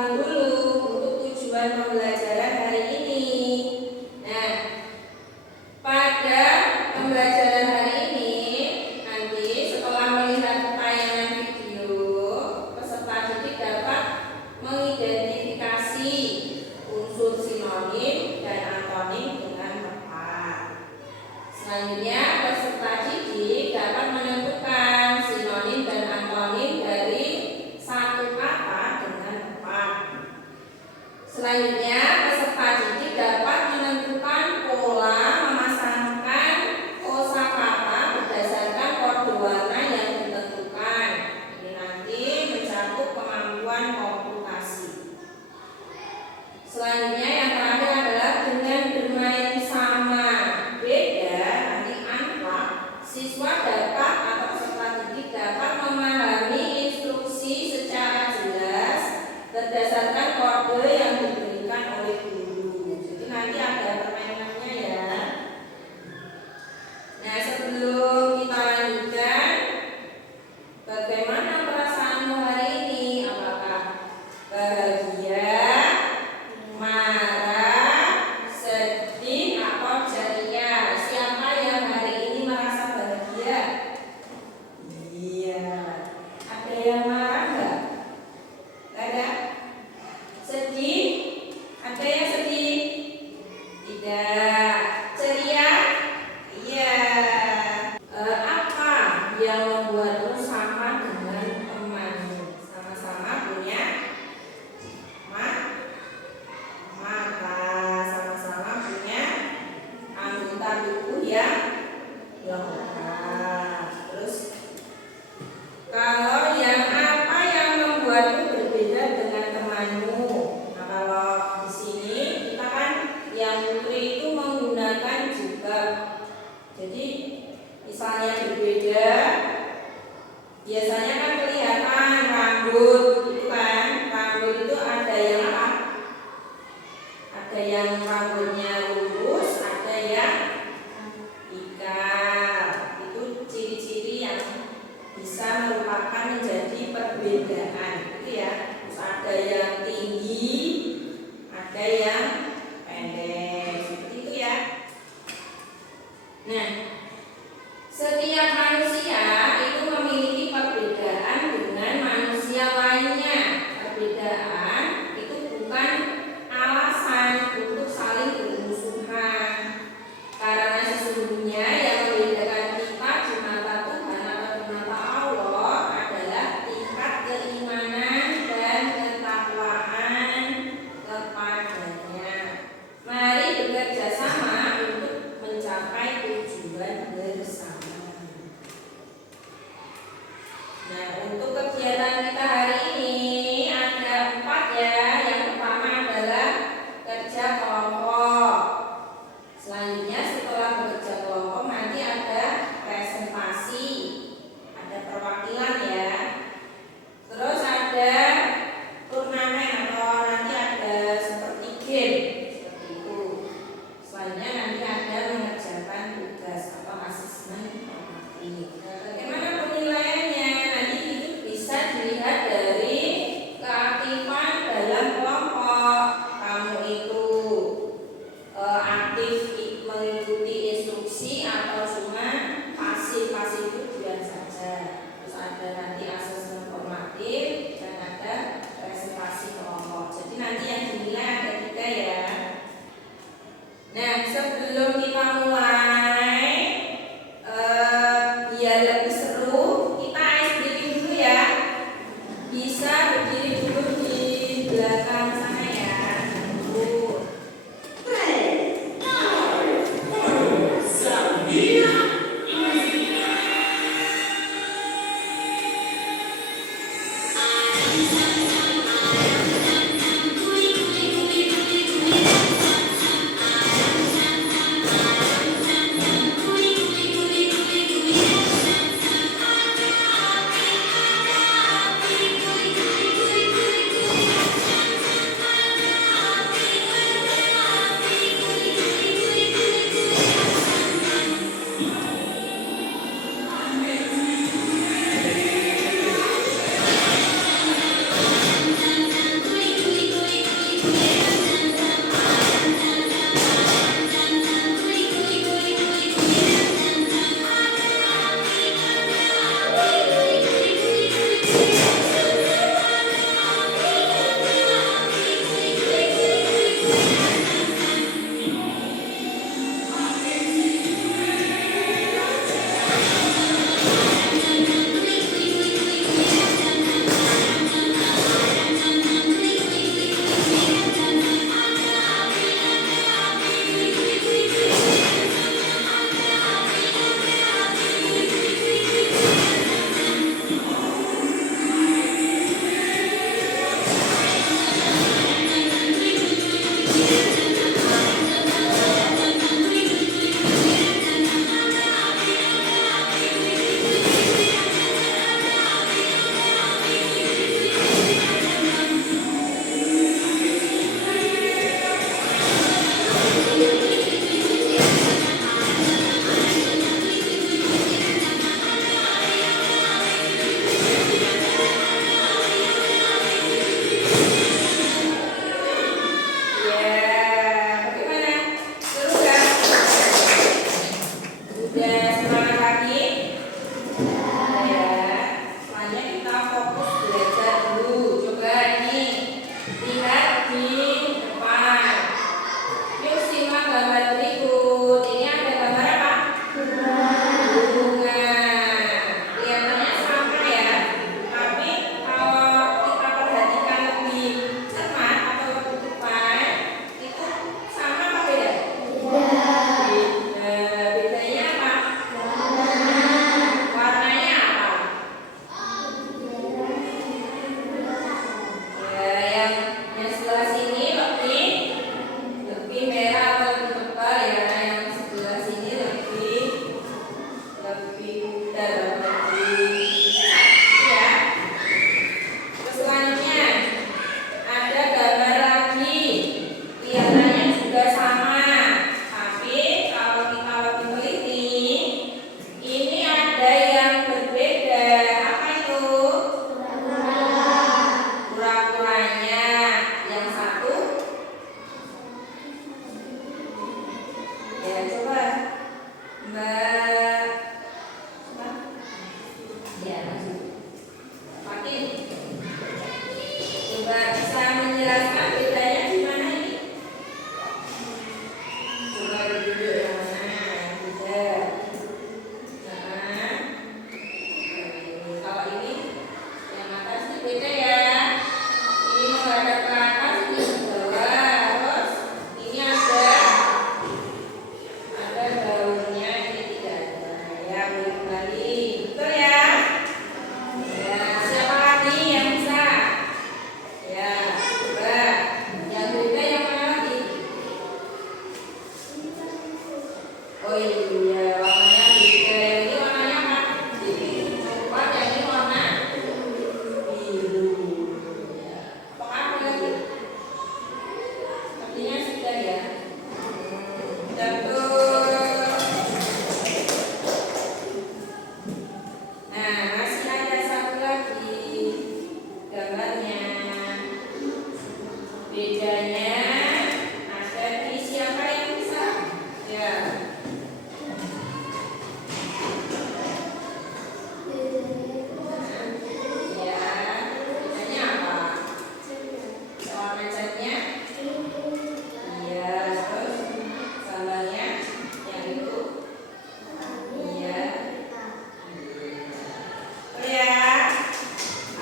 pahami dulu untuk tujuan pembelajaran hari ini. Nah, pada pembelajaran hari ini nanti setelah melihat tayangan video, peserta didik dapat mengidentifikasi unsur sinonim dan antonim dengan tepat. Selanjutnya, peserta didik dapat menentukan sinonim dan antonim dari satu kata dengan tepat. Selanjutnya, peserta didik dapat menentukan pola memasangkan kosakata berdasarkan kode warna yang ditentukan. Ini nanti mencakup kemampuan komputasi. Selanjutnya yang terakhir adalah dengan bermain sama beda nanti anplak, siswa dapat atau peserta didik dapat memahami instruksi secara jelas berdasarkan kode yang diberikan oleh guru. Jadi nanti ada permainannya ya. Nah, sebelum kita lanjutkan, bagaimana perasaanmu hari ini? Apakah bahagia, marah, sedih, atau ceria? Siapa yang hari ini merasa bahagia? Iya. Ada yang marah enggak? Ada? Sedih? Ada yang sedih? Tidak. Ceria? Iya. Apa yang membuatmu sama dengan temanmu? Sama-sama punya mata, sama-sama punya anggota tubuh yang lengkap. Terus kalau apa yang membuatmu berbeda dengan temanmu? Nah, kalau di sini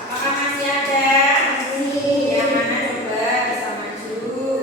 Apakah masih ada? Yang mana coba bisa maju?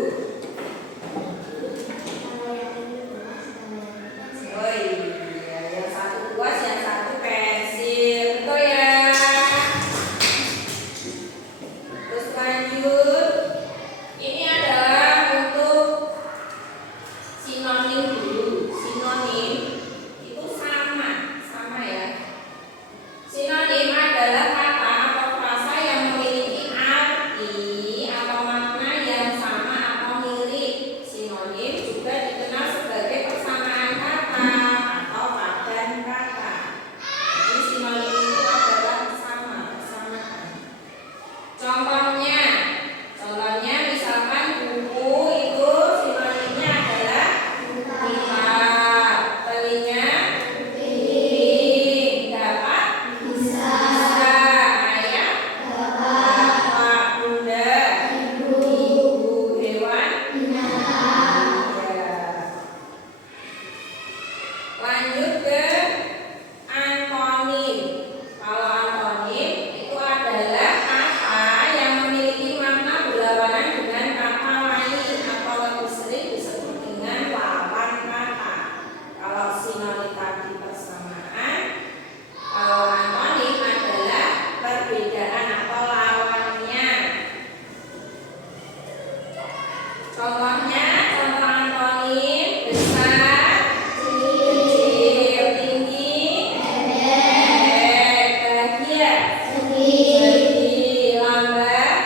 Contohnya, contoh antonim besar, kecil, tinggi, pendek, bahagia, sedih, lambat,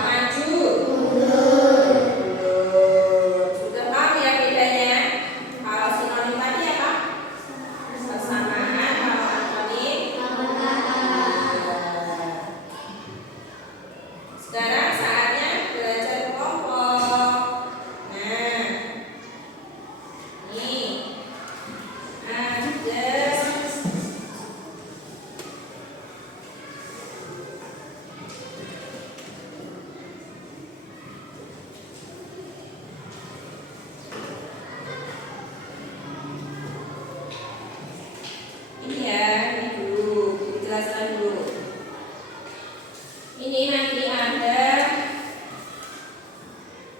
maju, mundur. Sudah tahu ya bedanya? Kalau sinonim tadi apa? Persamaan. Kalau antonim sekarang saatnya belajar kelompok. Nah, nih ada ini ya, ini dulu dijelaskan dulu. Ini nanti ada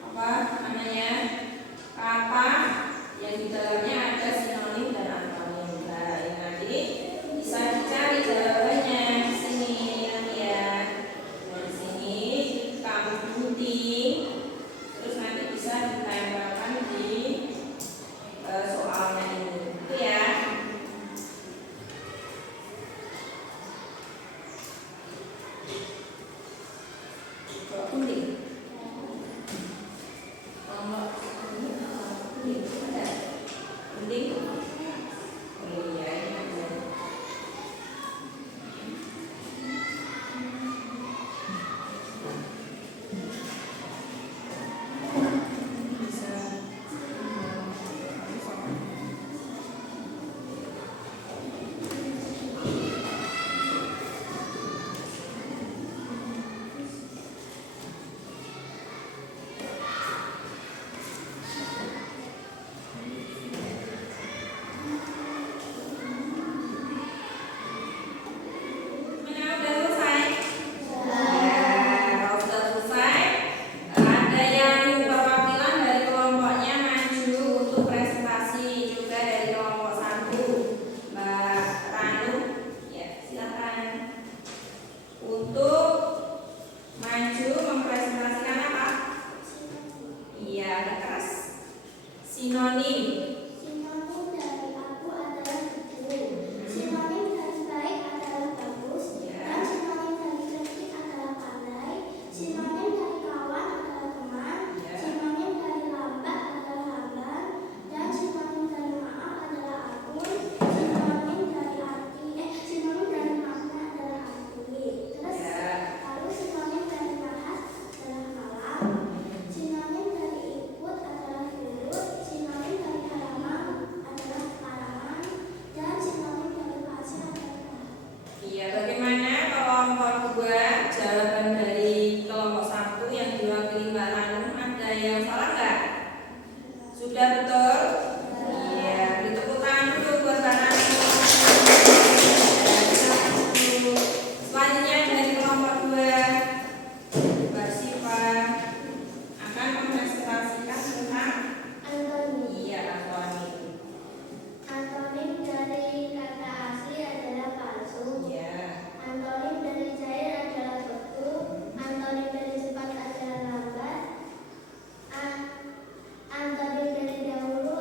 apa namanya kata yang di dalamnya ada sinonim dan antonim. Nah, ini nanti bisa dicari jawabannya di sini nanti ya. Dari sini kamu gunting, terus nanti bisa ditempelkan di soalnya ini. Itu ya. Coba gunting. Kalau ini gunting ada gunting. Oh iya, ini ada. Bisa. Mana udah selesai? Nah, kalau sudah selesai, ada yang perwakilan dari kelompoknya maju untuk presentasi juga dari kelompok 1. Mbak Ranu, ya silakan untuk maju mempresentasikan apa? Iya, agak keras. Sinonim. Sinonim dari aku adalah buku. Sinonim dari baik adalah bagus. Dan sinonim dari cerdik adalah pandai. Sinonim dari kawan adalah teman. Sinonim dari lambat adalah lamban. Dan sinonim dari maaf adalah ampun. Sinonim dari sinonim dari makna adalah akui. Terus lalu sinonim dari bahas adalah malam. Sinonim dari ikut adalah turut. Sinonim dari halaman adalah halaman. Dan sinonim dari hasil adalah Iya, bagaimana kelompok 2 jawaban dari kelompok 1 yang diwakili Mbak Ranu, ada yang salah nggak? Sudah betul? Iya, beri tepuk tangan dulu buat Mbak Ranu. Selanjutnya dari kelompok 2, Mbak Siva akan mempresentasikan tentang antonim. iya antonim. Antonim dari kata asli adalah palsu. Iya. Antonim dari cair adalah beku. Antonim dari cepat adalah lambat. Antonim dari dahulu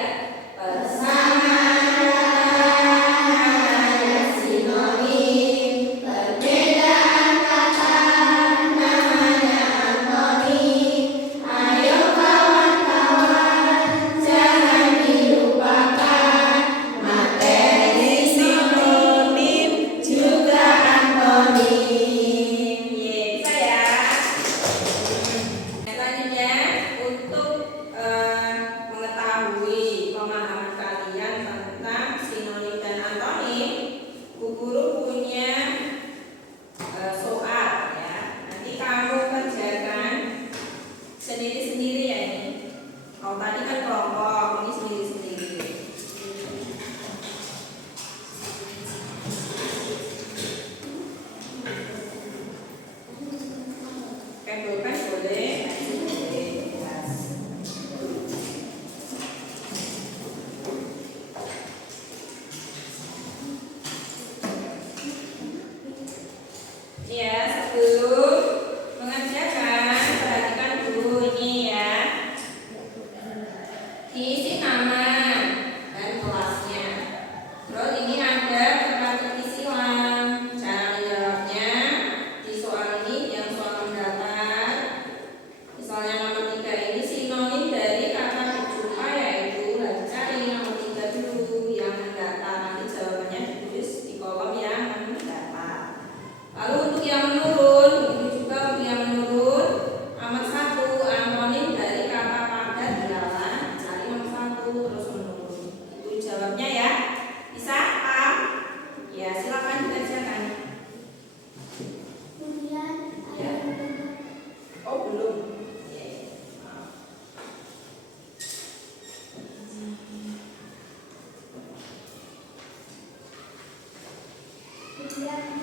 ya. Persamaan namanya sinonim, perbedaan kata namanya antonim. Ayo kawan-kawan, jangan dilupakan materi sinonim juga antonim. Bisa ya. Selanjutnya untuk mengetahui pemahaman kalian tentang sinonim dan antonim, Bu Guru punya soal ya. Nanti kamu kerjakan sendiri-sendiri ya ini. Kalau tadi kan kelompok, ini sendiri-sendiri. Kedulkan boleh, boleh. Ya, sebelum mengerjakan, perhatikan dulu ini ya. Diisi nama dan kelasnya. Terus ini ada teka-teki silang. Cara menjawabnya di soal ini yang soal mendatar. Misalnya nomor 3 ini sinonim dari kata berjumpa yaitu, cari nomor 3 dulu yang mendatar. Nanti jawabannya ditulis di kolom yang mendatar. Lalu untuk yang menurun, ini juga untuk yang menurun. Nomor 1 antonim dari kata padat dilawan. Cari nomor 1 terus menurun. Itu jawabnya ya. Bisa paham? Ya, silakan dikerjakan. Kemudian ada Ya. yang kedua. Oh, belum. Kemudian ada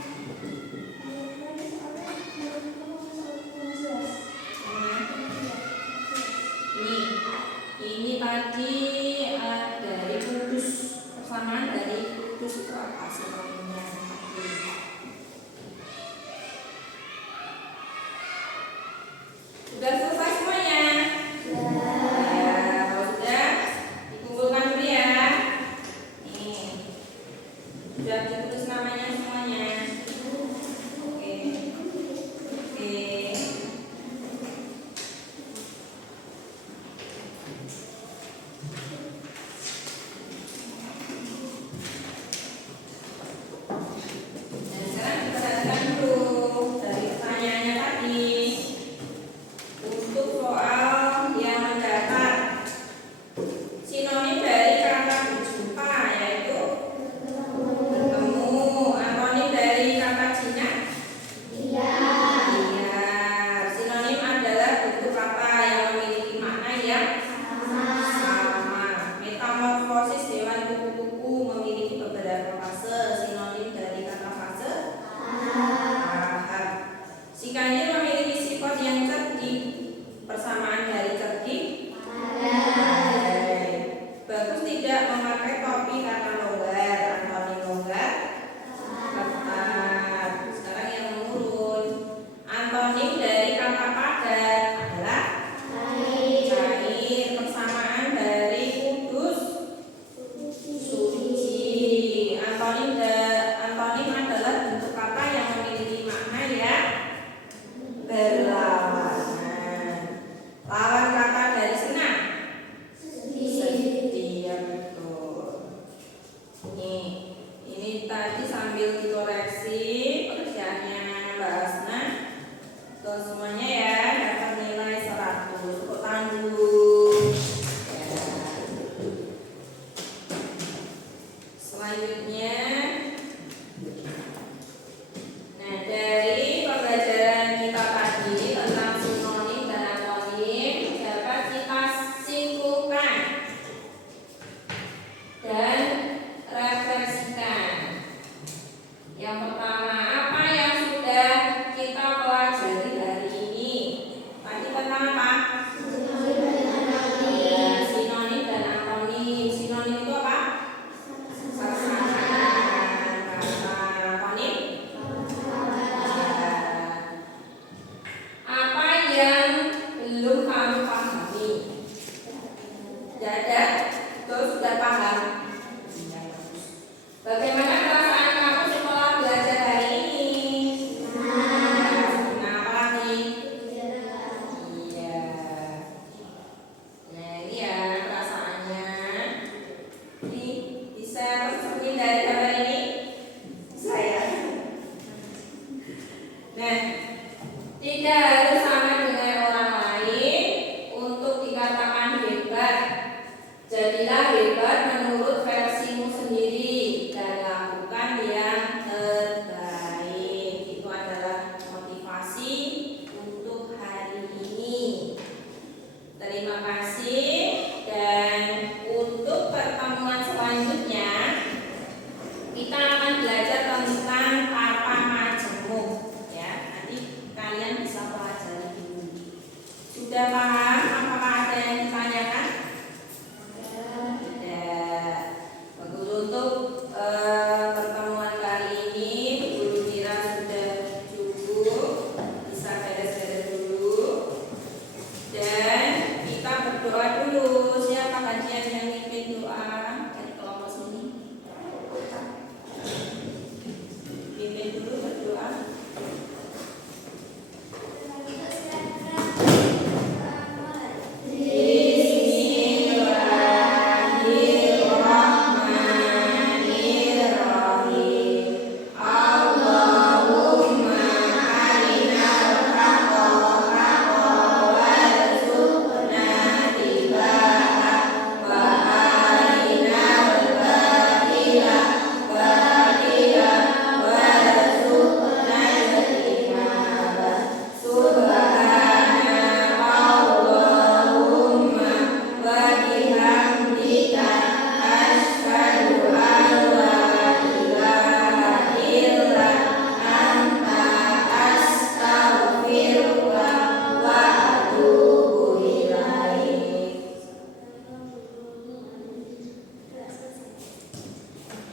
lagi soalnya menurut kamu kurang jelas. Ini tadi dari kudus, persamaan dari kudus itu apa sinonimnya? Sudah selesai semuanya? Ya, kalau sudah dikumpulkan dulu ya. Nih, sudah ditulis namanya semuanya. Oke, oke. Dan sekarang kita perhatikan dulu dari pertanyaannya tadi. Untuk soal yang mendatar, sinonim dari kata berjumpa yaitu bertemu. Antonim dari kata jinak, liar. Sinonim adalah bentuk kata yang memiliki makna yang sama. Metamorfosis hewan kupu-kupu memiliki beberapa fase. Sinonim dari kata fase paham. Si Kanjeng memiliki sifat yang cerdik. Persamaan dari cerdik pandai. Bagus tidak memakai topi karena longgar. Antonim longgar ketat. Sekarang yang menurun. Antonim dari kata padat adalah cair. Persamaan dari kudus suci. Antonim adalah bentuk kata yang memiliki makna yang berlawanan. Lawan kata dari senang, sedih, ya betul.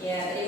Ya, terima